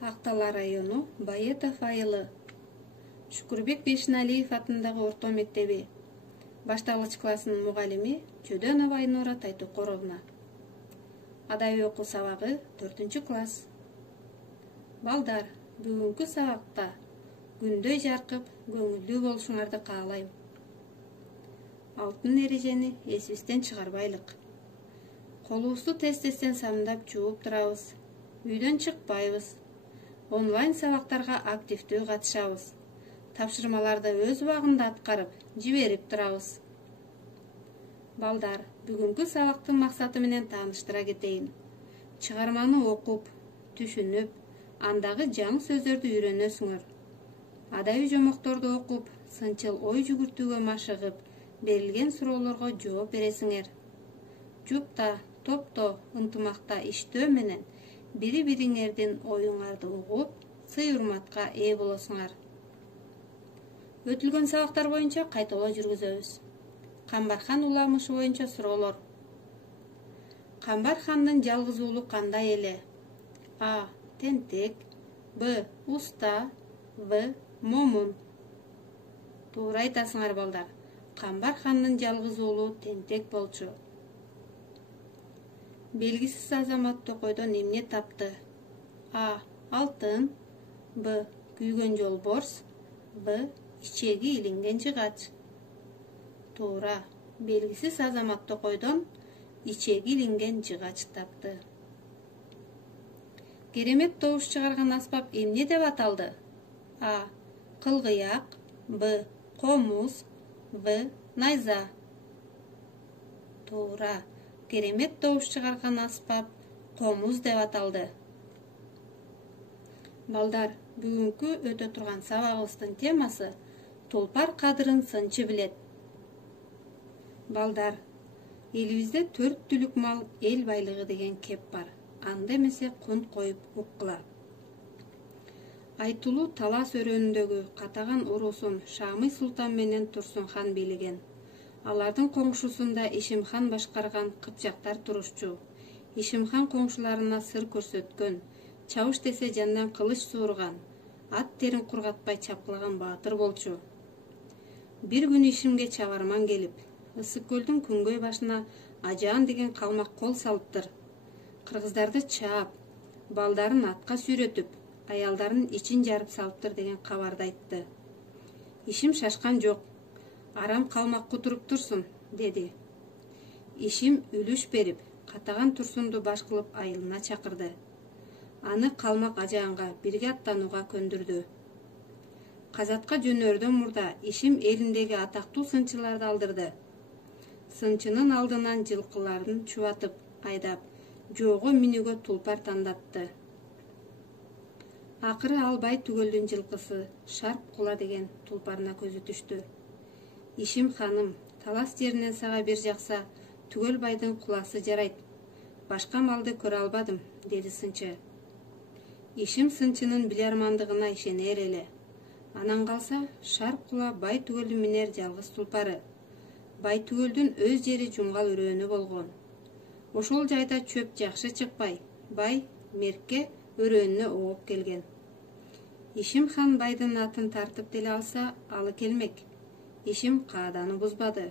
Актала району Баетов айылы. Шукурбек Бешиналиев атындагы орто мектеби. Башталгыч классынын мугалими Чөдөнова Айнура Тайтукуровна. Адабий окуу сабагы 4 класс. Балдар, бүгүнкү сабакта күндөй жаркып, көңүлдүү болушуңарды каалайм. Алтын эрежени эсибизден чыгарбайлык. Колубузду тез-тезден самдап жууп турабыз. Үйдөн чыкпайбыз. Онлайн сабактарга активдүү катышабыз. Тапшырмаларды өз убагында аткарып, жиберип турабыз. Балдар, бүгүнкү сабактын максаты менен тааныштыра кетейин. Чыгарманы окуп, түшүнүп, андагы жаңы сөздөрдү үйрөнөсүңөр. Адабий жомокторду окуп, сынчыл ой жүгүртүүгө машыгып, берилген суроолорго жооп бересиңер. Жупта, топто, ынтымакта иштөө менен бири-бириңердин оюңарды угуп, сый-урматка ээ болосуңар. Өтүлгөн сабактар боюнча кайталоо жүргүзөбүз. Камбархан уламышы боюнча суроолор. Камбар хандын жалгыз уулу кандай эле? А. Тентек. Б. Уста. В. Момун. Туура айтасыңар балдар. Камбар хандын жалгыз уулу тентек болчу. Белгисиз азамат токойдон эмне тапты? А. Алтын. Б. Күйгөн жолборс. В. Ичеги илинген жыгач. Туура. Белгисиз азамат токойдон ичеги илинген жыгач тапты. Керемет добуш чыгарган аспап эмне деп аталды? А. Кылгыяк. Б. Комуз. В. Найза. Туура. Керемет добуш чыгарган аспап комуз деп аталды. Балдар, бүгүнкү өтө турган сабагыбыздын темасы Тулпар кадырын сынчы билет. Балдар, элибизде 4 түлүк мал эл байлыгы деген кеп бар. Анда эмесе кунт коюп уккула. Айтулуу Талас өрөөнүндөгү катаган уруусун Шамый Султан менен Турсун хан бийлеген. Алардын коңшусунда Ишимхан башкарган кыпчактар турушчу. Ишимхан коңшуларына сыр көрсөткөн, чабыш десе жандан кылыч суурган, ат терин кургатпай чапкылаган баатыр болчу. Бир күн Ишимге чабарман келип, Ысык көлдүн күнгөй башына Ажаан деген калмак кол салыптыр. Кыргыздарды чаап, балдарын атка сүйрөтүп, аялдарын ичин жарып салыптыр деген кабарды айтты. Ишим шашкан жок. Арам калмак кутуруп турсун, деди. Ишим үлүш берип, катаган Турсунду баш кылып айылына чакырды. Аны калмак Ажаанга бирге аттанууга көндүрдү. Казатка жөнөрдөн мурда Ишим элиндеги атактуу сынчыларды алдырды. Сынчынын алдынан жылкыларын чубатып, айдап, жоого минүүгө Тулпар тандатты. Акыры ал бай түгөлдүн жылкысы Шарп кула деген Тулпарына көзү түштү. Ишим ханым, Талас жеринен сага бир жакса, түгөл байдын куласы жарайт. Башка малды көрө албадым, деди сынчы. Ишим сынчынын билармандыгына ишенер эле. Анан калса, Шарп кула бай түгөлдүн минер жалгыз Тулпары. Бай түгөлдүн өз жери жуңгал өрөөнү болгон. Ошол жайда чөп жакшы чыкпай, бай меркке өрөөнүнө ооп келген. Ишим хан байдын атын тартып деле алса, алы келмек. Ишим кааданы бузбады.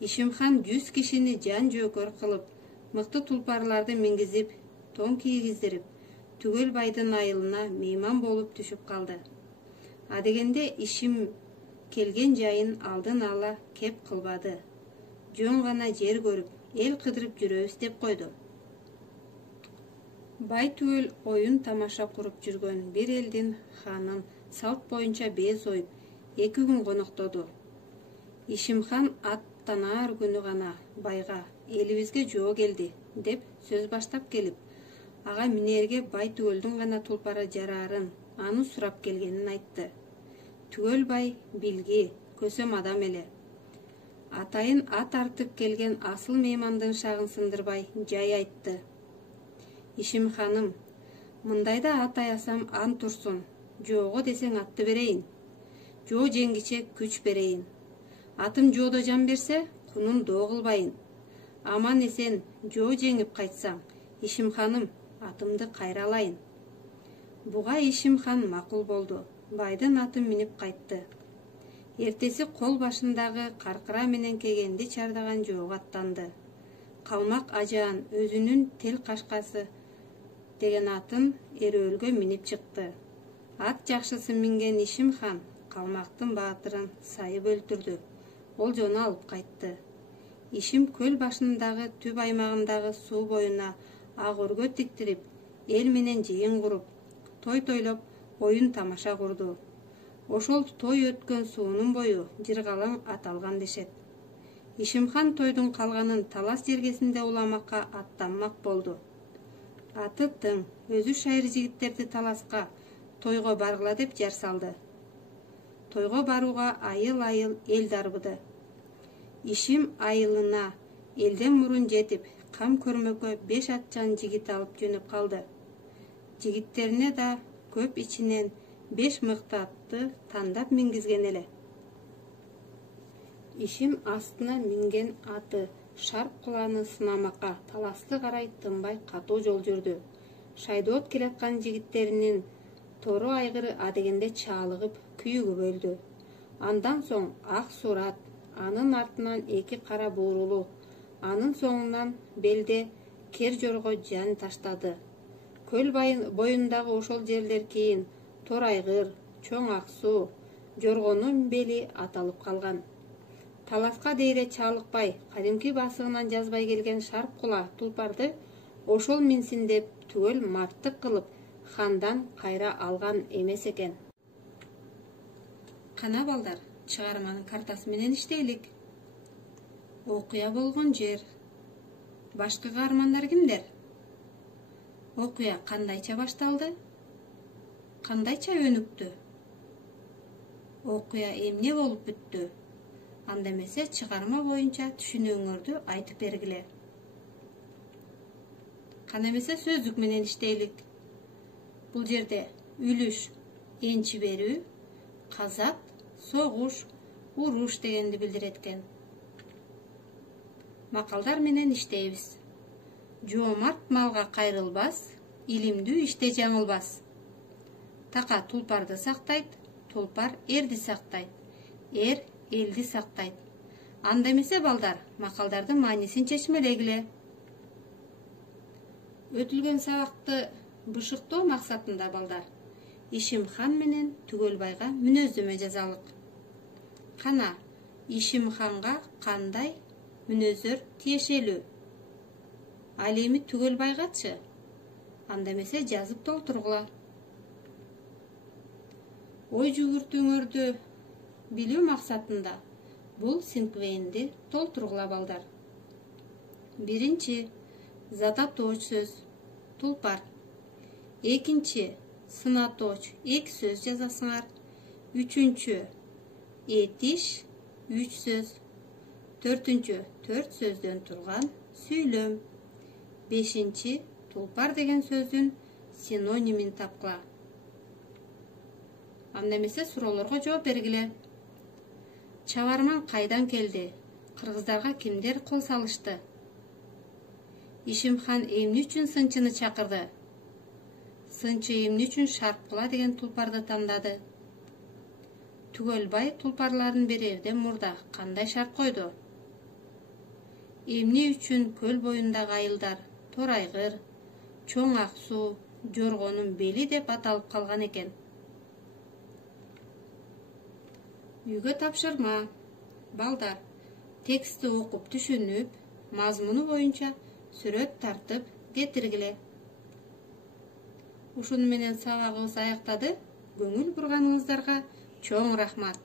Ишим хан 100 кишини жан жөөкөр кылып, мыкты тулпарларды мингизип, тоң кийгиздирип, түгөл байдын айылына мейман болуп түшүп калды. Адегенде Ишим келген жайын алдын ала кеп кылбады. Жөн гана жер көрүп, эл кыдырып жүрөбүз деп койду. Бай түгөл оюн тамаша куруп жүргөн бир элдин ханын салт боюнча без оюп, 2 күн коноктоду. Ишим хан аттанаар күнү гана байга элибизге жоо келди деп сөз баштап келип, ага минерге бай түгөлдүн гана Тулпары жараарын, аны сурап келгенин айтты. Түгөл бай билги, көсөм адам эле. Атайын ат артып келген асыл меймандын шагын сындырбай жай айтты. Ишим ханым, мындайда ат аясам ан турсун, жоого десең атты берейин. Жоо жеңгиче күч берейин. Атым жоодо жан берсе, кунун доо кылбайын. Аман эсен жоо жеңип кайтсаң, Ишим ханым, атымды кайра алайын. Буга Ишим-хан макул болду. Байдын атын минип кайтты. Эртеси кол башындагы каркыра менен кегенди чардаган жоого аттанды. Калмак ажаан өзүнүн тел кашкасы деген атын эрөөлгө минип чыкты. Ат жакшысы минген Ишим-хан калмактын баатырын сайып өлтүрдү. Ол жону алып кайтты. Ишим көл башындагы түп аймагындагы суу боюна ак өргө тиктирип, эл менен жыйын куруп, той тойлоп, оюн тамаша курду. Ошол той өткөн суунун бою Жыргалаң аталган дешет. Ишим-хан тойдун калганын талас жергесинде уламакка аттанмак болду. Аты тың, өзү шайыр жигиттерди таласка, тойго баргыла деп жар салды. Тойго барууга айыл-айыл эл дарбыды. Ишим айылына элден мурун жетип, кам көрмөккө 5 атчан жигит алып жөнөп калды. Жигиттерине да көп ичинен 5 мыкты атты тандап мингизген эле. Ишим астына минген аты Шарп куланы сынамакка таласты карай тынбай катуу жол жүрдү. Шайдоот келаткан жигиттеринин тору айгыры адегенде чаалыгып, күйүгү бөлдү. Андан соң ак сурат, анын артынан 2 кара буурулу, анын соңунан белде кер жорго жан таштады. Көл боюндагы ошол жерлер кийин Тор айгыр, Чоң ак суу, Жоргонун бели аталып калган. Таласка дейре чалыкпай, кадимки басыгынан жазбай келген Шарп кула тулпарды ошол минсин деп түгөл марттык кылып, хандан кайра алган эмес экен. Кана балдар, чыгарманын картасы менен иштейлик. Окуя болгон жер. Башкы каармандар кимдер? Окуя кандайча башталды? Кандайча өнүктү? Окуя эмне болуп бүттү? Анда эмесе чыгарма боюнча түшүнүүңөрдү айтып бергиле. Кана эмесе сөздүк менен иштейлик. Бул жерде үлүш, энчи берүү, казак, согуш, уруш дегенди билдирет экен. Макалдар менен иштейбиз. Жоомарт малга кайрылбас, илимдүү иште жаңылбас. Така тулпарды сактайт, тулпар эрди сактайт, эр элди сактайт. Анда эмесе балдар, макалдардын маанисин чечмелегиле. Өтүлгөн сабакты бышыктоо максатында балдар, Ишим-хан менен Түгөлбайга мүнөздөмө жазалык. Кана, Ишим-ханга кандай мүнөздөр тиешелүү? Ал эми Түгөлбайгачы? Анда эмесе жазып толтургула. Ой жүгүртүүңөрдү билүү максатында бул синквейнди толтургула балдар. Биринчи, зататооч сөз, тулпар. Экинчи, сынатооч, 2 сөз жазасыңар. Үчүнчү, этиш, 3 сөз. Төртүнчү, 4 сөздөн турган сүйлөм. Бешинчи, тулпар деген сөздүн синонимин тапкыла. Анда эмесе суроолорго жооп бергиле. Чабарман кайдан келди? Кыргыздарга кимдер кол салышты? Ишим-хан эмне үчүн сынчыны чакырды? Сынчы эмне үчүн Шарпкула деген тулпарды тандады? Түгөлбай тулпарларын берерден мурда кандай шарт койду? Эмне үчүн көл боюндагы айылдар Тор айгыр, Чоң ак суу, Жоргонун бели деп аталып калган экен? Үйгө тапшырма. Балдар, текстти окуп түшүнүп, мазмуну боюнча сүрөт тартып кетиргиле. Ушуну менен сабагыбыз аяктады. Көңүл бурганыңыздарга чоң рахмат.